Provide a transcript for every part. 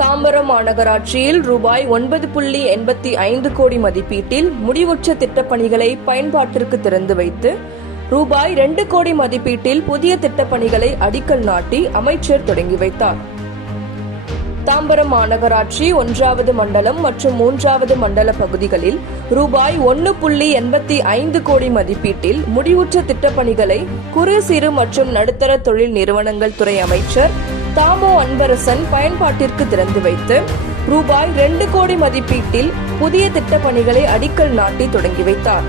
தாம்பரம் மாநகராட்சியில் ரூபாய் 9.85 கோடி மதிப்பீட்டில் முடிவுற்ற திட்டப்பணிகளை பயன்பாட்டிற்கு திறந்து வைத்து ரூபாய் 2 கோடி மதிப்பீட்டில் புதிய திட்டப்பணிகளை அடிக்கல் நாட்டி அமைச்சர் தொடங்கி வைத்தார். தாம்பரம் மாநகராட்சி 1வது மண்டலம் மற்றும் 3வது மண்டல பகுதிகளில் ரூபாய் 1.85 கோடி மதிப்பீட்டில் முடிவுற்ற திட்டப்பணிகளை குறு சிறு மற்றும் நடுத்தர தொழில் நிறுவனங்கள் துறை அமைச்சர் தாமோ அன்பரசன் பயன்பாட்டிற்கு திறந்து வைத்து ரூபாய் 2 கோடி மதிப்பீட்டில் புதிய திட்டப்பணிகளை அடிக்கல் நாட்டி தொடங்கி வைத்தார்.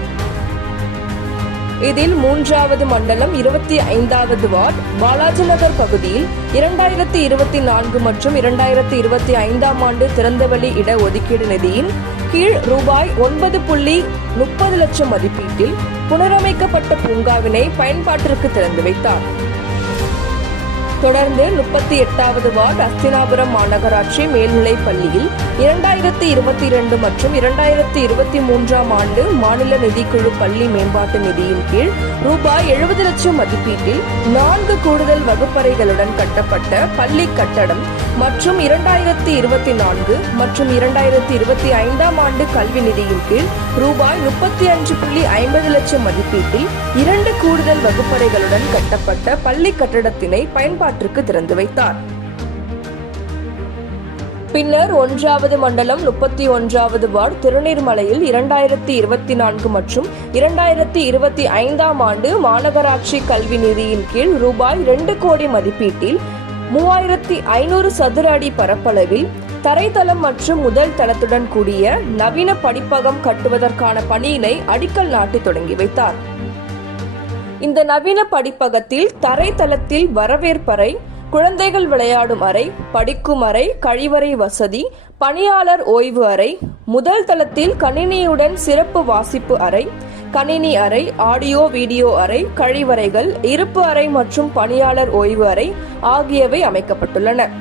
இதில் 3வது மண்டலம் 25வது வார்டு பாலாஜி நகர் பகுதியில் 2024 மற்றும் 2025 ஆண்டு திறந்தவெளி இட ஒதுக்கீடு நிதியின் கீழ் ரூபாய் 9.30 லட்சம் மதிப்பீட்டில் புனரமைக்கப்பட்ட பூங்காவினை பயன்பாட்டிற்கு திறந்து வைத்தார். தொடர்ந்து 38வது வார்டு அஸ்தினாபுரம் மாநகராட்சி மேல்நிலைப் பள்ளியில் 2022 மற்றும் 2023 ஆண்டு மாநில நிதிக்குழு பள்ளி மேம்பாட்டு நிதியின் கீழ் ரூபாய் 70 லட்சம் மதிப்பீட்டில் 4 கூடுதல் வகுப்பறைகளுடன் கட்டப்பட்ட பள்ளி கட்டடம் மற்றும் 2024 மற்றும் 2025 ஆண்டு கல்வி நிதியின் கீழ் ரூபாய் 35.50 லட்சம் மதிப்பீட்டில் 2 கூடுதல் வகுப்பறைகளுடன் கட்டப்பட்ட பள்ளி கட்டடத்தினை பயன்பாட்டிற்கு திறந்து வைத்தார். பின்னர் 1வது மண்டலம் 31வது வார்டு திருநீர்மலையில் 2024 மற்றும் 2025 ஆண்டு மாநகராட்சி கல்வி நிதியின் கீழ் ரூபாய் 2 கோடி மதிப்பீட்டில் 3500 சதுர அடி பரப்பளவில் தரைத்தளம் மற்றும் முதல் தளத்துடன் கூடிய நவீன படிப்பகம் கட்டுவதற்கான பணியினை அடிக்கல் நாட்டி தொடங்கி வைத்தார். இந்த நவீன படிப்பகத்தில் தரைத்தளத்தில் வரவேற்பறை, குழந்தைகள் விளையாடும் அறை, படிக்கும் அறை, கழிவறை வசதி, பணியாளர் ஓய்வு அறை, முதல் தளத்தில் கணினியுடன் சிறப்பு வாசிப்பு அறை, கணினி அறை, ஆடியோ வீடியோ அறை, கழிவறைகள், இருப்பு அறை மற்றும் பணியாளர் ஓய்வு அறை ஆகியவை அமைக்கப்பட்டுள்ளன.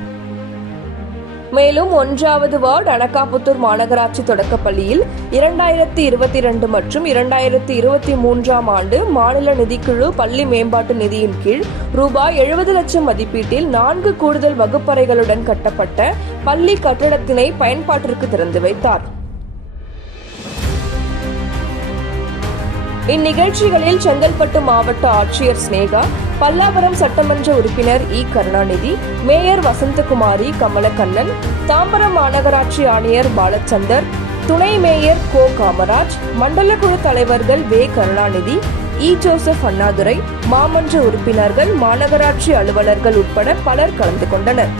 மேலும் 1வது வார்டு அனகாபுத்தூர் மாநகராட்சி தொடக்கப்பள்ளியில் 2022 மற்றும் 2023 ஆண்டு மாநில நிதிக்குழு பள்ளி மேம்பாட்டு நிதியின் கீழ் ரூபாய் 70 லட்சம் மதிப்பீட்டில் 4 கூடுதல் வகுப்பறைகளுடன் கட்டப்பட்ட பள்ளி கட்டடத்தினை பயன்பாட்டிற்கு திறந்து வைத்தார். இந்நிகழ்ச்சிகளில் செங்கல்பட்டு மாவட்ட ஆட்சியர் ஸ்னேகா, பல்லாவரம் சட்டமன்ற உறுப்பினர் இ. கருணாநிதி, மேயர் வசந்தகுமாரி கமலக்கண்ணன், தாம்பரம் மாநகராட்சி ஆணையர் பாலச்சந்தர், துணை மேயர் கோ. காமராஜ், மண்டல குழு தலைவர்கள் வே. கருணாநிதி, இ. ஜோசப் அண்ணாதுரை, மாமன்ற உறுப்பினர்கள், மாநகராட்சி அலுவலர்கள் உட்பட பலர் கலந்து கொண்டனர்.